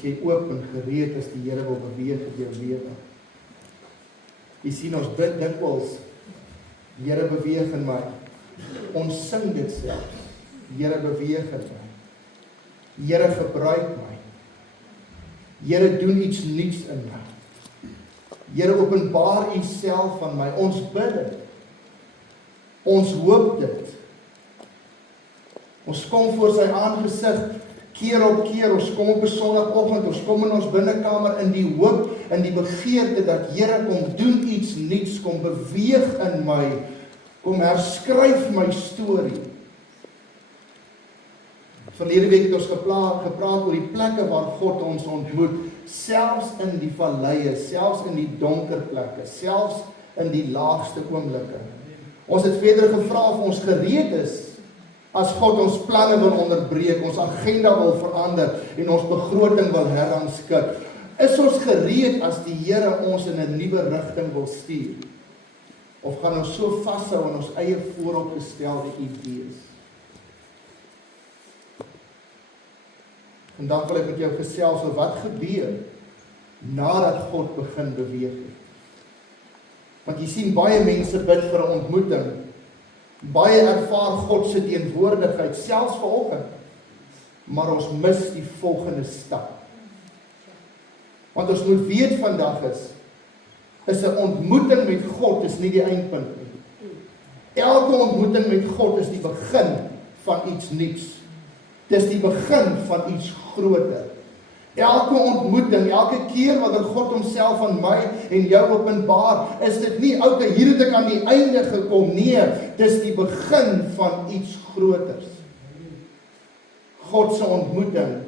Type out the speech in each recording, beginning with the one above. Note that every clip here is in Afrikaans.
is jy oop en gereed as die Here wil beweeg in jou lewe. Jy sien, ons bid dikwels, Here beweeg in my. Ons sing dit selfs, Here beweeg in my. Here gebruik my. Here doen iets nuuts in my. Here openbaar U self aan my. Ons bid dit. Ons hoop dit. Ons kom voor sy aangesig keer op keer. Ons kom op 'n Sondagoggend, ons kom in ons binnekamer in die hoop, in die begeerte dat Here kom doen iets nuuts, kom beweeg in my, kom herskryf my storie. Verlede week het ons gepraat oor die plekke waar God ons ontmoet, selfs in die valleie, selfs in die donker plekke, selfs in die laagste oomblikke. Ons het verder gevra of ons gereed is as God ons planne wil onderbreek, ons agenda wil verander en ons begroting wil herrangskik. Is ons gereed as die Here ons in 'n nuwe rigting wil stuur? Of gaan ons so vashou aan ons eie vooropgestelde idees? Vandag wil ek met jou gesels oor wat gebeur nadat God begin beweeg het. Want jy sien, baie mense bid vir 'n ontmoeting. Baie ervaar God se teenwoordigheid, selfs vanoggend. Maar ons mis die volgende stap. Want ons moet weet vandag is 'n ontmoeting met God is nie die eindpunt nie. Elke ontmoeting met God is die begin van iets nuuts. Dis die begin van iets groter. Elke ontmoeting, elke keer wanneer God homself aan my en jou openbaar, is dit nie, okay, hier het ek aan die einde gekom. Nee, dis die begin van iets groters. God se ontmoeting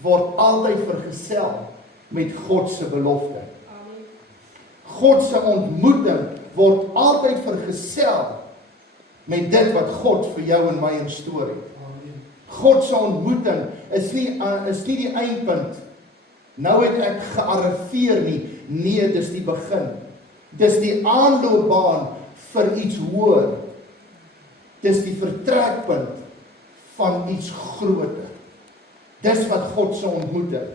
word altyd vergesel met God se belofte. God se ontmoeting word altyd vergesel met dit wat God vir jou en my instoor het. God se ontmoeting is nie die eindpunt. Nou het ek gearriveer nie. Nee, dis die begin. Dis die aanloopbaan vir iets hoër. Dis die vertrekpunt van iets groter. Dis wat God se ontmoeting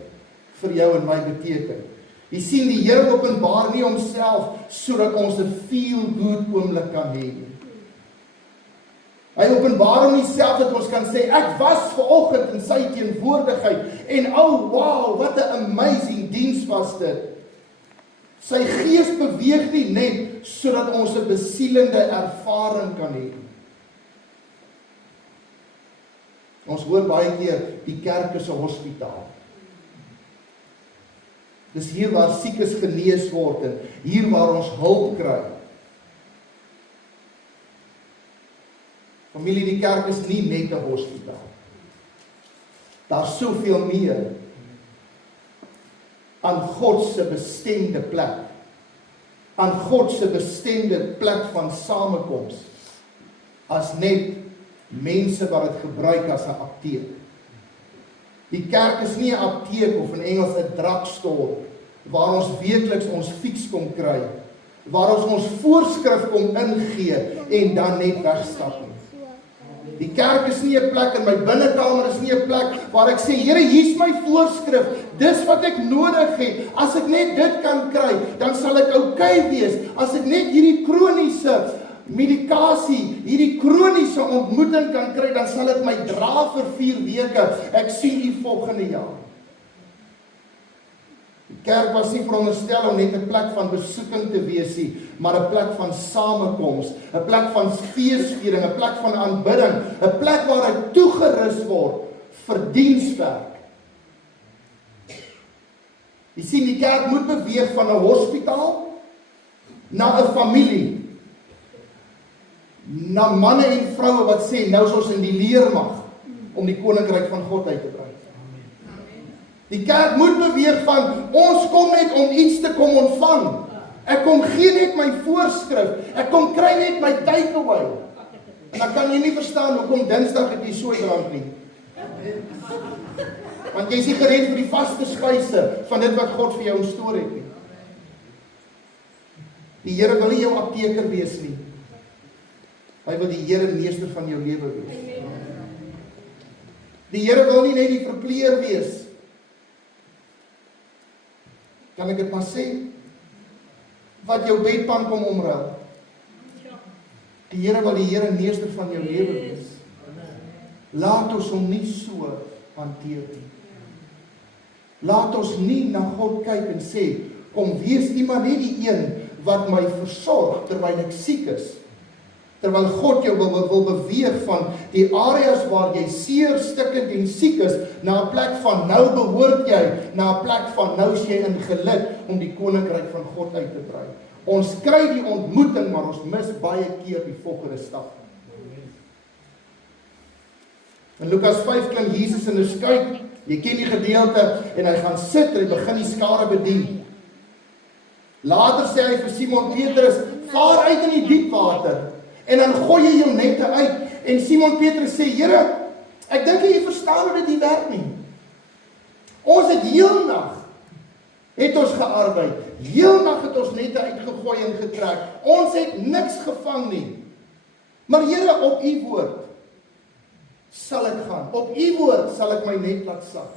vir jou en my beteken. Jy sien, die Here openbaar nie homself sodat ons 'n feel-good oomblik kan hê nie. Hy openbaar hom nie self dat ons kan sê, ek was vanoggend in sy teenwoordigheid en wow, wat 'n amazing diens was dit. Sy gees beweeg nie net sodat ons 'n besielende ervaring kan hê. Ons hoor baie keer die kerk is 'n hospitaal. Dis hier waar siekes genees word en hier waar ons hulp kry. Familie, die kerk is nie net 'n hospitaal. Daar's soveel meer aan God se bestemde plek. Aan God se bestemde plek van samekoms as net mense wat dit gebruik as 'n apteek. Die kerk is nie 'n apteek of in Engels 'n drugstore waar ons weekliks ons fiks kom kry, waar ons voorskrif kom ingee en dan net wegstap nie. Die kerk is nie 'n plek, in my binnekamer is nie 'n plek waar ek sê, Here, hier's my voorskrif, dis wat ek nodig het. As ek net dit kan kry, dan sal ek okay wees. As ek net hierdie kroniese medikasie, hierdie kroniese ontmoeting kan kry, dan sal dit my dra vir 4 weke. Ek sien U volgende jaar. Die kerk was nie veronderstel om net 'n plek van besoeking te wees nie, maar 'n plek van samekoms, 'n plek van feesviering, 'n plek van aanbidding, 'n plek waar hy toegerus word vir dienswerk. Jy sien, die kerk moet beweeg van 'n hospitaal na 'n familie. Na manne en vroue wat sê, nou is ons in die leermag om die koninkryk van God uit te brei. Die kerk moet beweeg van, ons kom net om iets te kom ontvang. Ek kom gee net my voorskrif, ek kom kry net my takeaway. En dan kan jy nie verstaan hoekom Dinsdag het jy so drank nie. Want jy is nie gereed vir die vaste spyse van dit wat God vir jou instoor het nie. Die Here wil nie jou apteker wees nie. Hy wil die Here meester van jou lewe wees. Die Here wil nie net die verpleër wees Kan ek dit maar sê? Wat jou bedpan kom omruil. Die Here wil die Here meester van jou lewe wees. Laat ons hom nie so hanteer nie. Laat ons nie na God kyk en sê, kom wees iemand nie die een wat my versorg terwyl ek siek is. Terwyl God jou wil beweeg van die areas waar jy seer, stikkend en siek is, na 'n plek van nou behoort jy, na 'n plek van nou is jy in geluk om die koninkryk van God uit te brei. Ons kry die ontmoeting, maar ons mis baie keer die volgende stap. In Lukas 5 klim Jesus in 'n skuit, jy ken die gedeelte, en hy gaan sit en hy begin die skare bedien. Later sê hy vir Simon Petrus, vaar uit in die diep water, en dan gooi jy jou nette uit, en Simon Petrus sê, Here, ek dink jy verstaan hoe dit nie werk nie. Ons het heel nag, het ons gearbeid, heel nag het ons nette uitgegooi en getrek, ons het niks gevang nie, maar Here, op u woord, sal ek gaan, op u woord sal ek my net laat sak.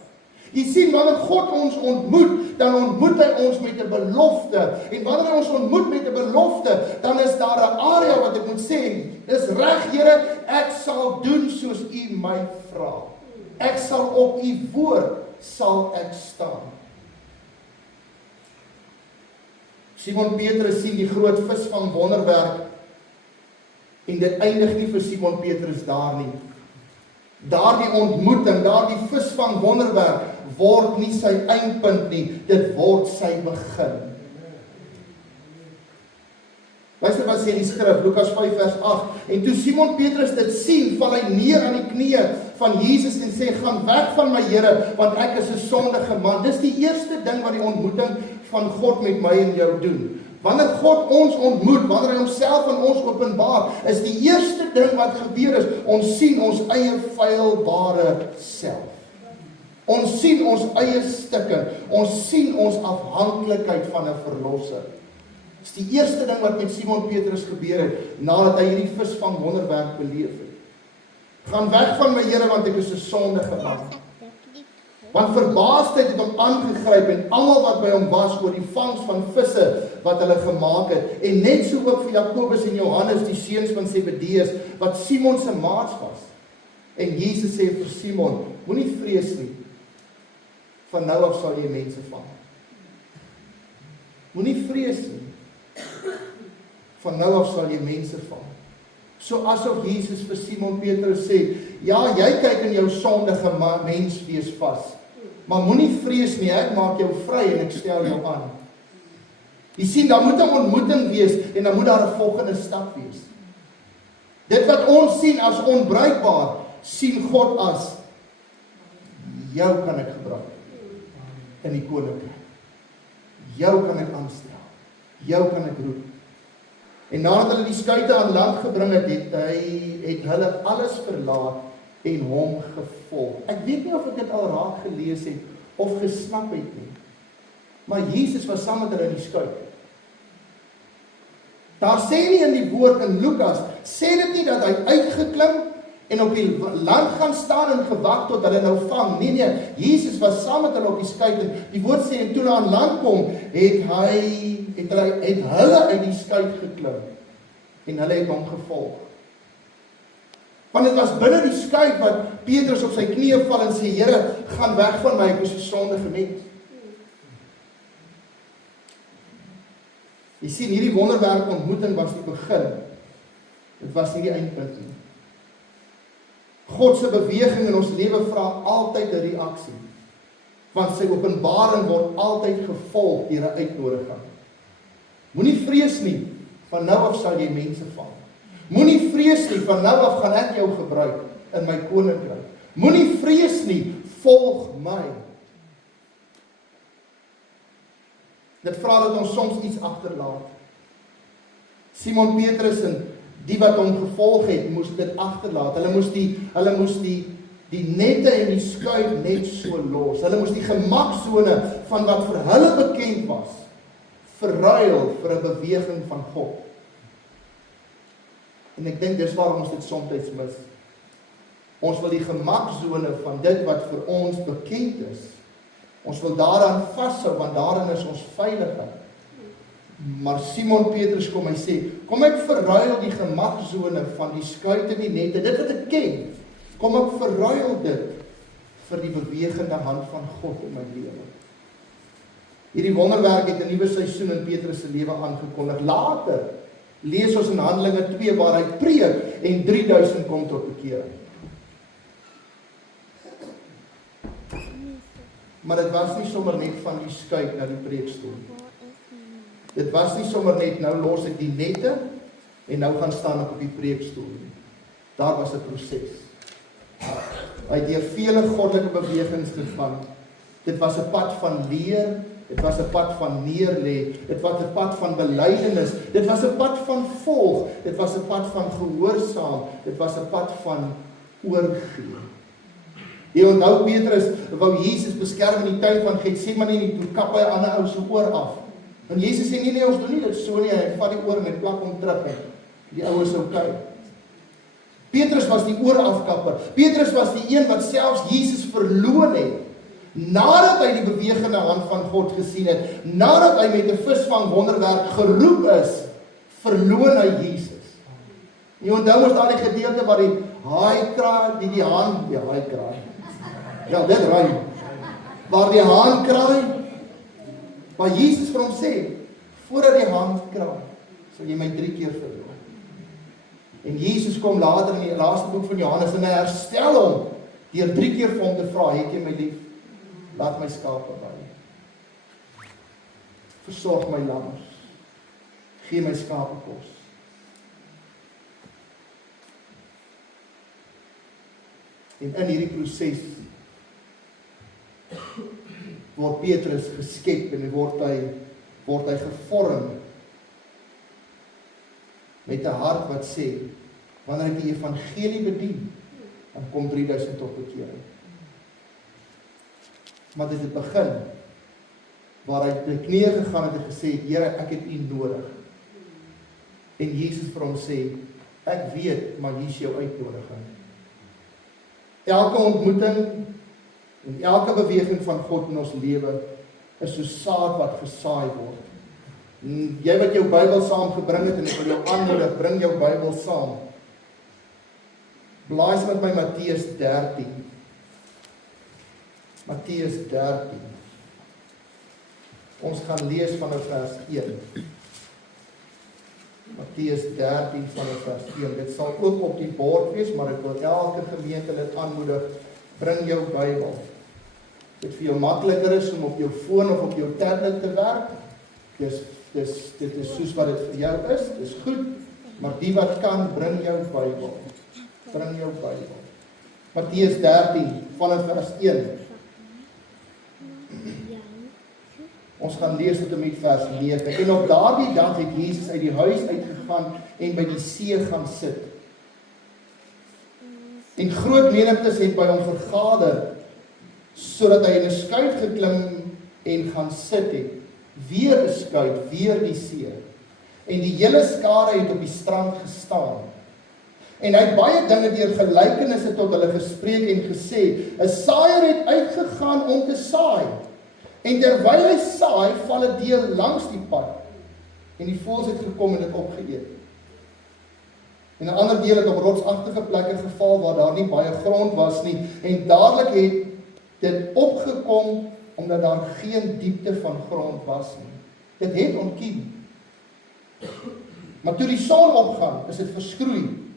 Jy sien, wanneer God ons ontmoet, dan ontmoet hy ons met 'n belofte. En wanneer hy ons ontmoet met 'n belofte, dan is daar 'n area wat ek moet sê, dis reg Here, ek sal doen soos u my vra. Ek sal op u woord sal ek staan. Simon Petrus sien die groot visvang wonderwerk en dit eindig nie vir Simon Petrus daar nie. Daardie ontmoeting, daardie visvang wonderwerk word nie sy eindpunt nie, dit word sy begin. Luister wat sê die skrif, Lukas 5 vers 8, en toe Simon Petrus dit sien, val hy neer aan die knieë van Jesus en sê, gaan weg van my Here, want ek is 'n sondige man. Dis die eerste ding wat die ontmoeting van God met my en jou doen. Wanneer God ons ontmoet, wanneer hy homself aan ons openbaar, is die eerste ding wat gebeur is, ons sien ons eie feilbare self. Ons sien ons eie stukke, ons sien ons afhanklikheid van 'n verlosser. Dis die eerste ding wat met Simon Petrus gebeur het, nadat hy hierdie visvang wonderwerk beleef het. Gaan weg van my Here, want ek is 'n sondige man. Want verbaasdheid het hom aangegryp en almal wat by hom was oor die vangs van visse wat hulle gemaak het. En net so ook vir Jakobus en Johannes, die seuns van Zebedeus, wat Simon se maats was. En Jesus sê vir Simon, moenie vrees nie. Van nou af sal jy mense vang. Moenie vrees nie. Van nou af sal jy mense vang. So asof Jesus vir Simon Petrus sê, ja, jy kyk in jou sondige menswees vas, maar moenie vrees nie, ek maak jou vry en ek stel jou aan. Jy sien, daar moet 'n ontmoeting wees en dan moet daar 'n volgende stap wees. Dit wat ons sien as onbruikbaar, sien God as, jou kan ek gebruik in die koninkryk. Jou kan ek aanstel. Jou kan ek roep. En nadat hulle die skuite aan land gebring het, het hulle alles verlaat en hom gevolg. Ek weet nie of ek dit al raak gelees het of gesnap het nie. Maar Jesus was saam met hulle in die skuit. Daar sê nie in die woord in Lukas, sê dit nie dat hy uitgeklim en op die land gaan staan en gewag tot hulle nou vang. Nee, Jesus was saam met hulle op die skuit en die woord sê, en toe hulle aan land kom, het hulle uit die skuit geklim en hulle het hom gevolg. Want dit was binne die skuit wat Petrus op sy knieë val en sê, Here, gaan weg van my, ek is 'n sondige mens. Jy sien, hierdie wonderwerk ontmoeting was die begin. Dit was nie die eindpunt nie. God se beweging in ons lewe vra altyd 'n reaksie. Want sy openbaring word altyd gevolg deur 'n uitnodiging. Moenie vrees nie, van nou af sal jy mense vang. Moenie vrees nie, van nou af gaan ek jou gebruik in my koninkryk. Moenie vrees nie, volg my. Dit vra dat ons soms iets agterlaat. Simon Petrus en die wat hom gevolg het, moes dit agterlaat. Hulle moes die nette en die skuit net so los. Hulle moes die gemaksone van wat vir hulle bekend was, verruil vir 'n beweging van God. En ek dink dis waar ons dit soms mis. Ons wil die gemaksone van dit wat vir ons bekend is, Ons wil daaraan vashou, want daarin is ons veiligheid. Maar Simon Petrus kom, hy sê, kom ek verruil die gemaksone van die skuit en die nette, dit wat ek ken, kom ek verruil dit vir die bewegende hand van God in my lewe. Hierdie wonderwerk het 'n nuwe seisoen in Petrus se lewe aangekondig. Later lees ons in Handelinge 2 waar hy preek en 3000 kom tot bekering. Maar dit was nie sommer net van die skuit na die preekstoel. Dit was nie sommer net, nou los ek die nette en nou gaan staan ek op die preekstoel. Daar was 'n proses. Hy het deur vele goddelike bewegings gegaan. Dit was 'n pad van leer, dit was 'n pad van neerlê, dit was 'n pad van belydenis, dit was 'n pad van volg, dit was 'n pad van gehoorsaam, dit was 'n pad van oorgee. Jy onthou Petrus wou Jesus beskerm in die tuin van Getsemane en toe kap hy 'n ander ou se oor af. En Jesus sê nee, ons doen nie dit so nie, hy vat die oor en hy plak hom terug en die ou is okay. Petrus was die oorafkapper. Petrus was die een wat selfs Jesus verloon het. Nadat hy die bewegende hand van God gesien het, nadat hy met 'n visvang wonderwerk geroep is, verloon hy Jesus. Jy onthou ons daardie gedeelte waar die haaikraai, die haan, ja, haaikraai. Ja, dit rym. Waar die haan kraai, waar Jesus vir hom sê, voordat die haan kraai, sal jy my 3 keer verloon. En Jesus kom later in die laaste boek van Johannes en hy herstel hom deur 3 keer vir hom te vra, het jy my lief? Laat my skape by. Versorg my lammers. Gee my skape kos. En in hierdie proses word Petrus geskep en word hy gevorm met 'n hart wat sê, wanneer ek die evangelie bedien, dan kom 3000 tot bekering. Maar dit het begin, waar hy te knieë gegaan het en gesê, Here, ek het U nodig. En Jesus vir hom sê, ek weet, maar hier is jou uitnodiging. Elke ontmoeting en elke beweging van God in ons lewe is so saad wat gesaai word. Jy wat jou Bybel saamgebring het en ek wil jou aanmoedig, bring jou Bybel saam. Blaai met my Matteus 13. Matteus 13. Ons gaan lees vanaf vers 1. Matteus 13 vanaf vers 1. Dit sal ook op die bord wees, maar ek wil elke gemeente dit aanmoedig, bring jou Bybel. Dit vir jou makliker is om op jou foon of op jou tablet te werk. Dit is soos wat dit vir jou is, dis goed, maar die wat kan, bring jou Bybel. Bring jou Bybel. Matteus 13 vanaf vers 1. Ons gaan lees tot en met vers 9. En op daardie dag het Jesus uit die huis uitgegaan en by die see gaan sit. En groot menigtes het by hom vergader, sodat hy in 'n skuit geklim en gaan sit het. Weer 'n skuit, weer die see. En die hele skare het op die strand gestaan. En hy het baie dinge deur gelykenisse tot hulle gespreek en gesê, 'n saaier het uitgegaan om te saai. En terwyl hy saai, val 'n deel langs die pad. En die voëls het gekom en dit opgeëet. En 'n ander deel het op rotsagtige plekke geval waar daar nie baie grond was nie. En dadelik het dit opgekom omdat daar geen diepte van grond was nie. Dit het ontkiem. Maar toe die son opgaan, is dit verskroei.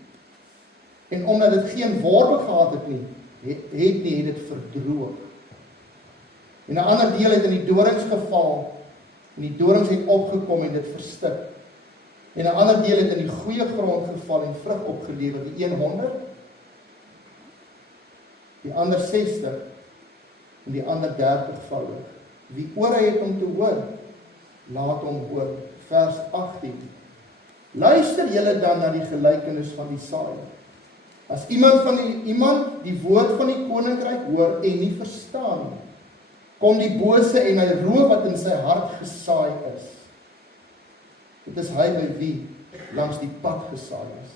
En omdat dit geen wortel gehad het nie, het dit verdroog. En 'n ander deel het in die dorings geval, en die dorings het opgekom en dit verstik. En 'n ander deel het in die goeie grond geval en vrug opgelewer, die een 100, die ander 60 en die ander 30voudig. Wie ore het om te hoor, laat hom hoor. Vers 18. Luister julle dan na die gelykenis van die saaier. As iemand die woord van die koninkryk hoor en nie verstaan nie, kom die bose en hy roof wat in sy hart gesaai is. Dit is hy by wie langs die pad gesaai is.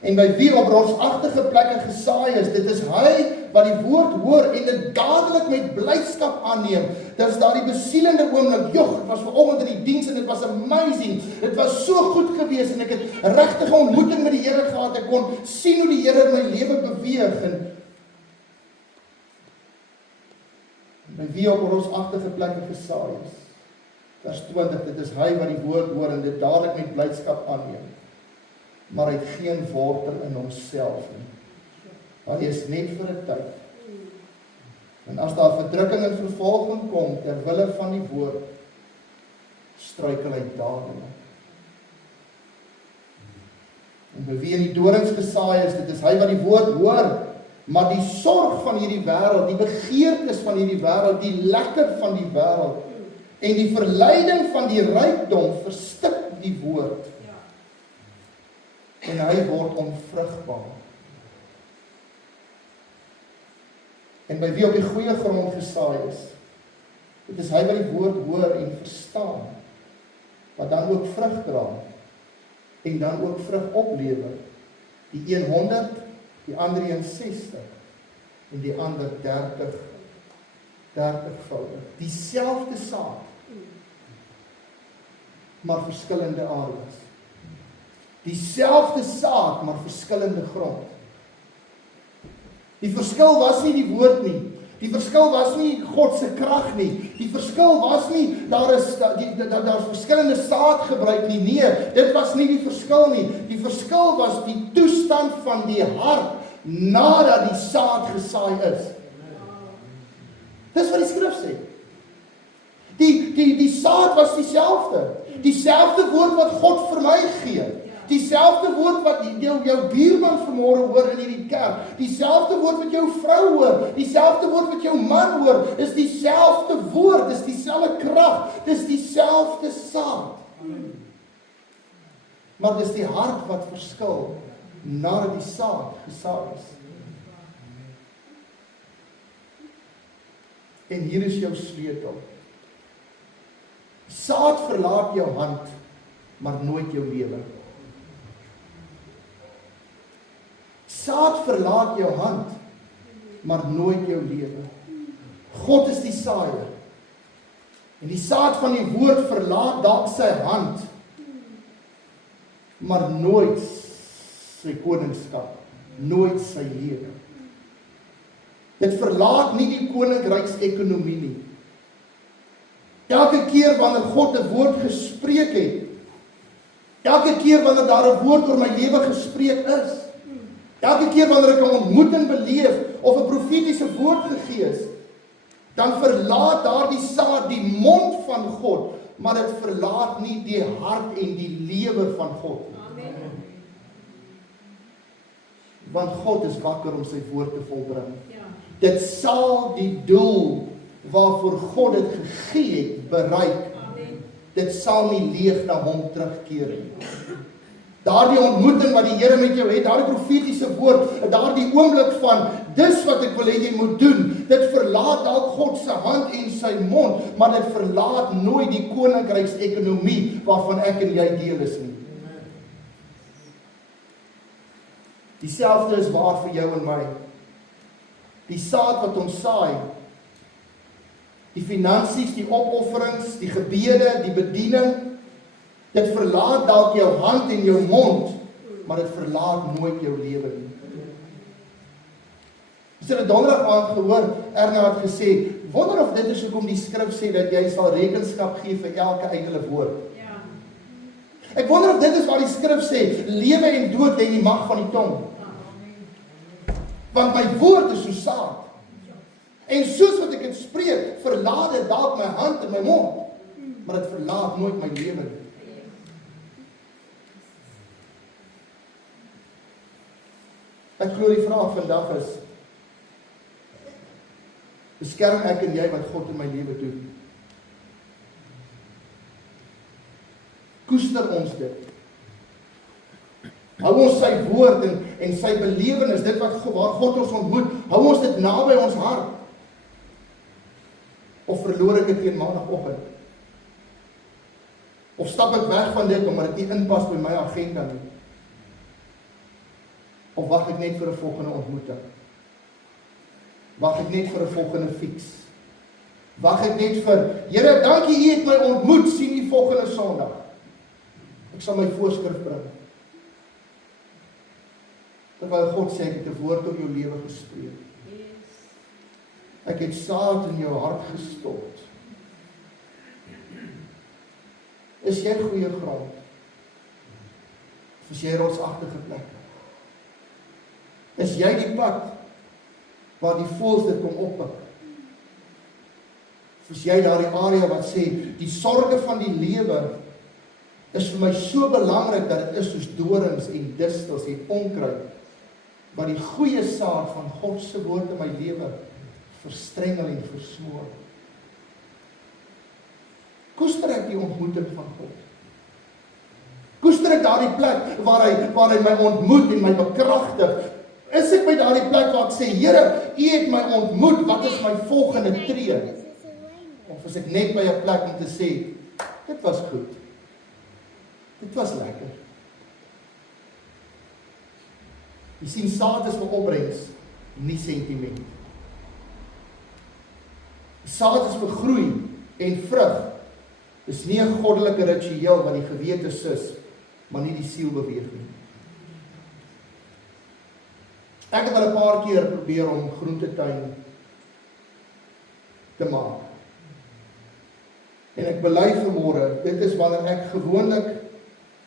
En by wie op rotsagtige plekke gesaai is, dit is hy wat die woord hoor en dit dadelik met blydskap aanneem, dan is daar die besielende oomblik. Jog, het was vanoggend in die diens en dit was amazing. Dit was so goed gewees en ek het regtig 'n ontmoeting met die Here gehad. Ek kon sien hoe die Here in my lewe beweeg en by wie op rotsagtige plekke gesaai is. Vers 20, dit is hy wat die woord hoor en dit dadelik met blydskap aanneem. Maar hy het geen wortel in homself nie. Want hy is net vir 'n tyd. En as daar verdrukking en vervolging kom ter wille van die woord, struikel hy dadelik. En by wie in die dorings gesaai is, dit is hy wat die woord hoor, maar die sorg van hierdie wêreld, die begeertes van hierdie wêreld, die lekker van die wêreld en die verleiding van die rykdom verstik die woord. En hy word onvrugbaar. En by wie op die goeie grond gesaai is, dit is hy wat die woord hoor en verstaan, wat dan ook vrug dra, en dan ook vrug oplewer, die een 100, die ander 60, en die ander 30voudig. Dieselfde saad, maar verskillende areas. Dieselfde saad, maar verskillende grond. Die verskil was nie die woord nie. Die verskil was nie God se krag nie. Die verskil was nie daar is verskillende saad gebruik nie. Nee, dit was nie die verskil nie. Die verskil was die toestand van die hart nadat die saad gesaai is. Dis wat die skrif sê. Die saad was dieselfde. Dieselfde woord wat God vir my gee. Dieselfde woord wat jou buurman vanmôre hoor in hierdie kerk. Dieselfde woord wat jou vrou hoor. Dieselfde woord wat jou man hoor. Is dieselfde woord. Dis dieselfde krag. Dis dieselfde saad. Maar dis die hart wat verskil nadat die saad gesaai is. En hier is jou sleutel. Saad verlaat jou hand, maar nooit jou lewe. Saad verlaat jou hand, maar nooit jou lewe. God is die saaier. En die saad van die woord verlaat dalk sy hand, maar nooit sy koningskap, nooit sy lewe. Dit verlaat nie die koninkryksekonomie nie. Elke keer wanneer God 'n woord gespreek het, elke keer wanneer daar 'n woord oor my lewe gespreek is, elke keer wanneer ek 'n ontmoeting beleef of 'n profetiese woord gegee is, dan verlaat daardie saad die mond van God, maar dit verlaat nie die hart en die lewe van God. Amen. Want God is wakker om sy woord te volbring. Ja. Dit sal die doel waarvoor God dit gegee het bereik. Amen. Dit sal nie leeg na hom terugkeer nie. Daardie ontmoeting wat die Here met jou het, daardie profetiese woord, daardie oomblik van dis wat ek wil hê jy moet doen, dit verlaat dalk God se hand en sy mond, maar dit verlaat nooit die koninkryksekonomie waarvan ek en jy deel is nie. Dieselfde is waar vir jou en my. Die saad wat ons saai, die finansies, die opofferings, die gebede, die bediening, dit verlaat dalk jou hand en jou mond, maar dit verlaat nooit jou lewe nie. As jy 'n donderdag aand gehoor, Erna het gesê, wonder of dit is hoekom die skrif sê dat jy sal rekenskap gee vir elke ydelle woord. Ja. Ek wonder of dit is waar die skrif sê, lewe en dood lê in die mag van die tong. Want my woord is soos saad. En soos wat ek dit spreek, verlaat dit dalk my hand en my mond, maar dit verlaat nooit my lewe nie. Ek glo die vraag vandag is, beskerm ek en jy wat God in my lewe doen? Koester ons dit? Hou ons sy woord en sy belewenis, dit wat waar God ons ontmoet, hou ons dit naby ons hart? Of verloor ek dit teen maandagoggend? Of stap ek weg van dit omdat dit nie inpas by my agenda nie? Of wag ek net vir 'n volgende ontmoeting? Wag ek net vir 'n volgende fix. Wag ek net vir, Here, dankie U het my ontmoet, sien U volgende Sondag. Ek sal my voorskrif bring. Terwyl God sê, ek het 'n woord oor jou lewe gespreek. Ek het saad in jou hart gestort. Is jy goeie grond? Of is jy rotsagtige plek? Is jy die pad waar die voëls dit kom oppik? Of is jy daardie area wat sê, die sorge van die lewe is vir my so belangrik dat dit is soos dorings en distels en onkruid, wat die goeie saad van God se woord in my lewe verstrengel en versmoor. Koester ek die ontmoeting van God? Koester ek daardie plek waar hy my ontmoet en my bekragtig? Is ek by daardie plek waar ek sê, Here, U het my ontmoet, wat is my volgende tree? Of is ek net by 'n plek om te sê, dit was goed. Dit was lekker. Jy sien, saad is vir opbrengs, nie sentiment. Saad is vir groei en vrug. Dis nie 'n goddelike ritueel wat die gewete sus, maar nie die siel beweeg nie. Ek het al 'n paar keer probeer om groentetuin te maak. En ek bely vanmôre, dit is wanneer ek gewoonlik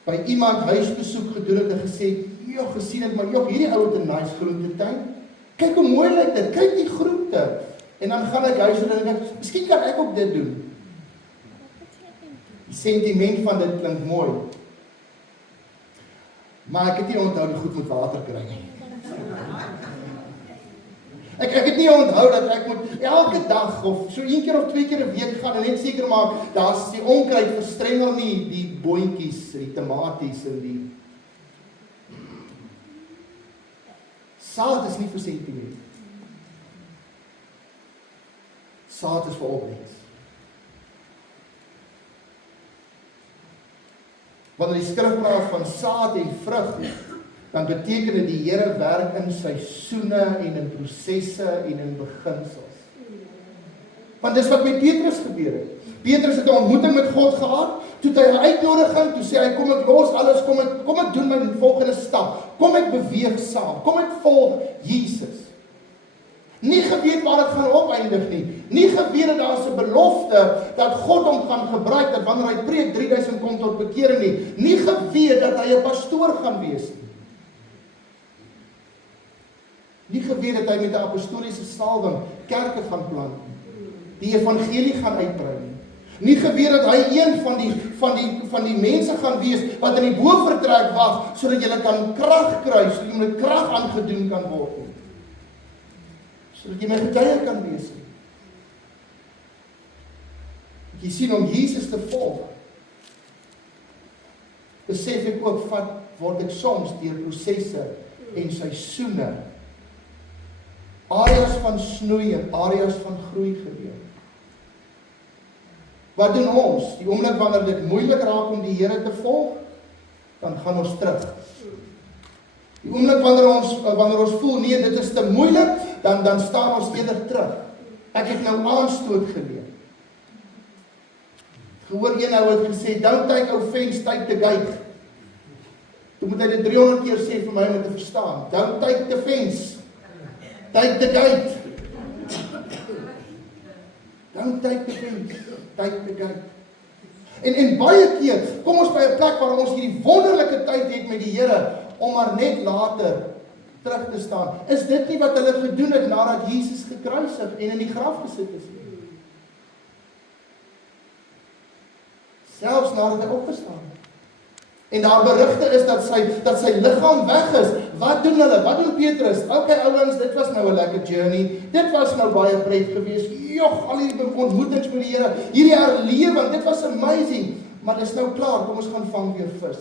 by iemand huisbesoek gedoen het en gesê, joh, gesien het, maar joh, hierdie ou het 'n nice groentetuin. Kyk hoe mooi lyk dit, kyk die groente. En dan gaan ek huis en dan dink ek, miskien kan ek ook dit doen. Die sentiment van dit klink mooi. Maar ek het nie onthou die goed moet water kry nie. Ek het nie onthou dat ek moet elke dag of so 1 keer of 2 keer 'n week gaan en net seker maak, daar's die onkruid verstrengel nie, die boontjies, die tomaties en die saad is nie vir sentiment. Saad is vir opbrengs. Wanneer die skrif praat van saad en vrug, dan beteken dit die Here werk in seisoene en in prosesse en in beginsels. Want dis wat met Petrus gebeur het. Petrus het 'n ontmoeting met God gehad, toe het hy 'n uitnodiging, toe sê hy, kom ek los alles, kom ek doen my volgende stap, kom ek beweeg saam, kom ek volg Jesus. Nie geweet waar dit gaan opeindig nie geweet dat daar 'n belofte dat God hom gaan gebruik, dat wanneer hy preek 3000 kom tot bekering nie geweet dat hy 'n pastoor gaan wees nie geweet dat hy met 'n apostoliese salwing kerke gaan plant die evangelie gaan uitbrei nie geweet dat hy een van die mense gaan wees wat in die bofortrek wag sodat jy kan krag kry, sodat jy met krag aangedoen kan word nie. Sodat jy my getuie kan wees. Jy sien, om Jesus te volg, besef ek ook word ek soms deur prosesse en seisoene, areas van snoei en areas van groei gebeur. Wat doen ons? Die oomblik wanneer dit moeilik raak om die Here te volg, dan gaan ons terug. Die oomblik wanneer ons voel, nee, dit is te moeilik, dan staan ons eerder terug. Ek het nou aanstoot geleer. Gehoor een ou het gesê, don't take offense, take the gate. Toe moet hy dit 300 keer sê vir my om te verstaan. Don't take the fence, take the gate. Don't take the fence, take the gate. En baie keer kom ons by 'n plek waar ons hierdie wonderlike tyd het met die Here, om maar net later terug te staan. Is dit nie wat hulle gedoen het nadat Jesus gekruisig en in die graf gesit is? Selfs nadat hy opgestaan het. En daar berigte is dat sy liggaam weg is. Wat doen hulle? Wat doen Petrus? Okay ouens, dit was nou 'n lekker journey. Dit was nou baie pret geweest. Jogg, al hierdie ontmoetings met die Here, hierdie herlewing, dit was amazing. Maar dis nou klaar, kom ons gaan vang weer vis.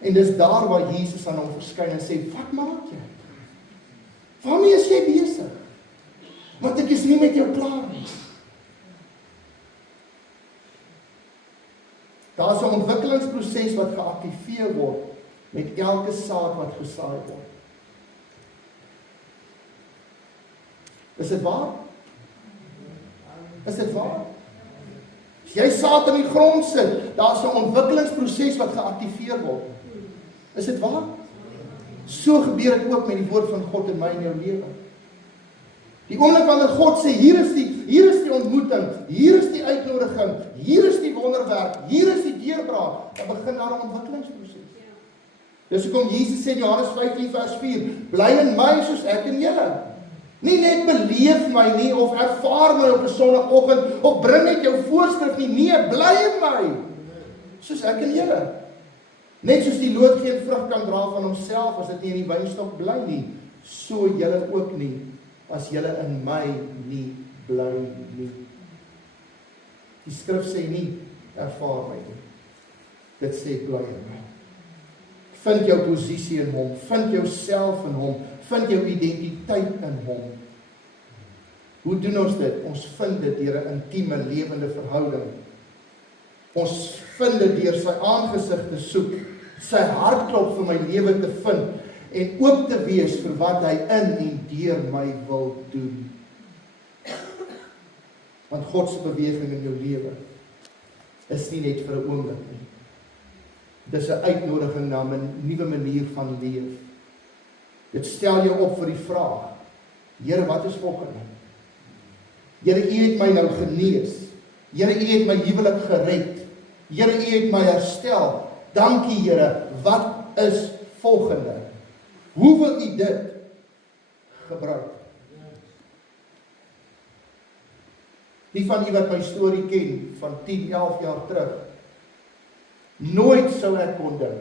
En dis daar waar Jesus aan hom verskyn en sê, wat maak jy? Waarmee is jy besig? Want ek is nie met jou klaar nie. Daar is 'n ontwikkelingsproses wat geaktiveer word met elke saad wat gesaai word. Is dit waar? Is dit waar? As jy saad in die grond sit, daar is 'n ontwikkelingsproses wat geaktiveer word. Is dit waar? So gebeur dit ook met die woord van God in my en jou lewe. Die oomblik wanneer God sê, hier is die ontmoeting, hier is die uitnodiging, hier is die wonderwerk, hier is die deurbraak, dan begin daar 'n ontwikkelingsproses. Dis hoekom Jesus sê in Johannes 15 vers 4, bly in my soos ek in julle. Nie net beleef my nie, of ervaar my op 'n Sondagoggend, of bring net jou voorskrif nie, nee, bly in my, soos ek in julle. Net soos die loot geen vrug kan dra van homself, as dit nie in die wynstok bly nie, so julle ook nie, as julle in my nie bly nie. Die skrif sê nie, ervaar my nie. Dit sê bly in my. Vind jou posisie in hom, vind jouself in hom, vind jou identiteit in hom. Hoe doen ons dit? Ons vind dit deur 'n intieme, lewende verhouding. Ons vind dit deur sy aangesig te soek, sy hartklop vir my lewe te vind, en oop te wees vir wat hy in en deur my wil doen. Want God se beweging in jou lewe is nie net vir 'n oomblik nie. Dis 'n uitnodiging na 'n nuwe manier van leef. Dit stel jou op vir die vraag, Here, wat is volgende? Here, U het my nou genees. Here, U het my huwelik gered. Here, U het my herstel. Dankie, Here, wat is volgende? Hoe wil U dit gebruik? Die van U wat my storie ken, van 10, 11 jaar terug, nooit sou ek kon dink,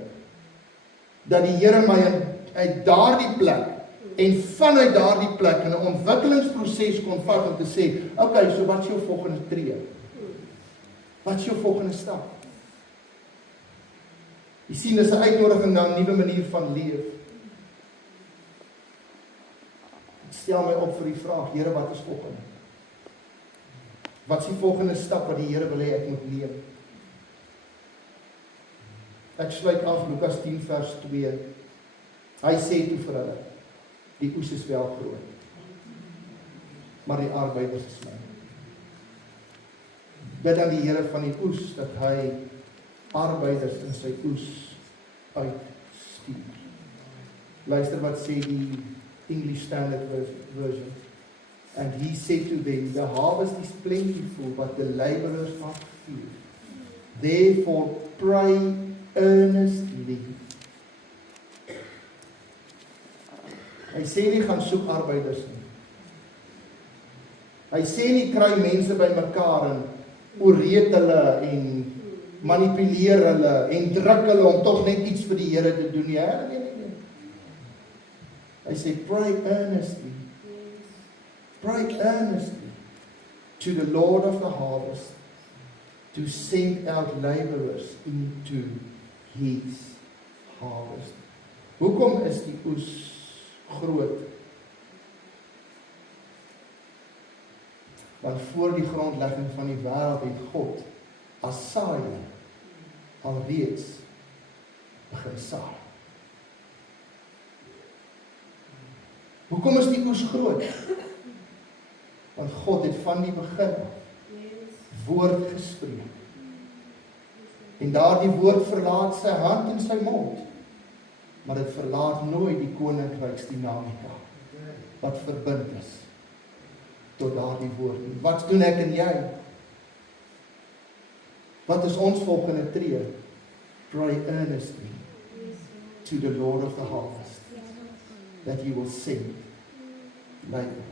dat die Here my uit daardie plek, en vanuit daardie plek, in 'n ontwikkelingsproses kon vat, om te sê, okay, so wat is jou volgende tree? Wat is jou volgende stap? Jy sien, dis 'n uitnodiging na 'n nuwe manier van leef. Ek stel my op vir die vraag, Here, wat is volgende? Wat is die volgende stap wat die Here wil hê ek moet neem? Ek sluit af Lukas 10 vers 2. Hy sê toe vir hulle, die oes is wel groot, maar die arbeiders is min. Bid aan die Here van die oes, dat hy arbeiders in sy oes uitstuur. Luister wat sê die English Standard Version. And he said to them, the harvest is plentiful, but the laborers are few. Therefore pray earnestly. Hy sê nie gaan soek arbeiders nie. Hy sê nie kry mense bymekaar en ooreed hulle en manipuleer hulle en druk hulle om tog net iets vir die Here te doen nie. Nee. Hy sê pray earnestly. Pray earnestly to the Lord of the harvest to send out laborers into his harvest. Hoekom is die oes groot? Want voor die grondlegging van die wêreld het God as saaier alreeds begin saai. Hoekom is die oes groot? Want God het van die begin woord gespreek. En daardie woord verlaat sy hand en sy mond, maar dit verlaat nooit die koninkryksdinamika wat verbind is tot daardie woord. Wat doen ek en jy? Wat is ons volgende tree? Pray earnestly to the Lord of the harvest that he will send laborers.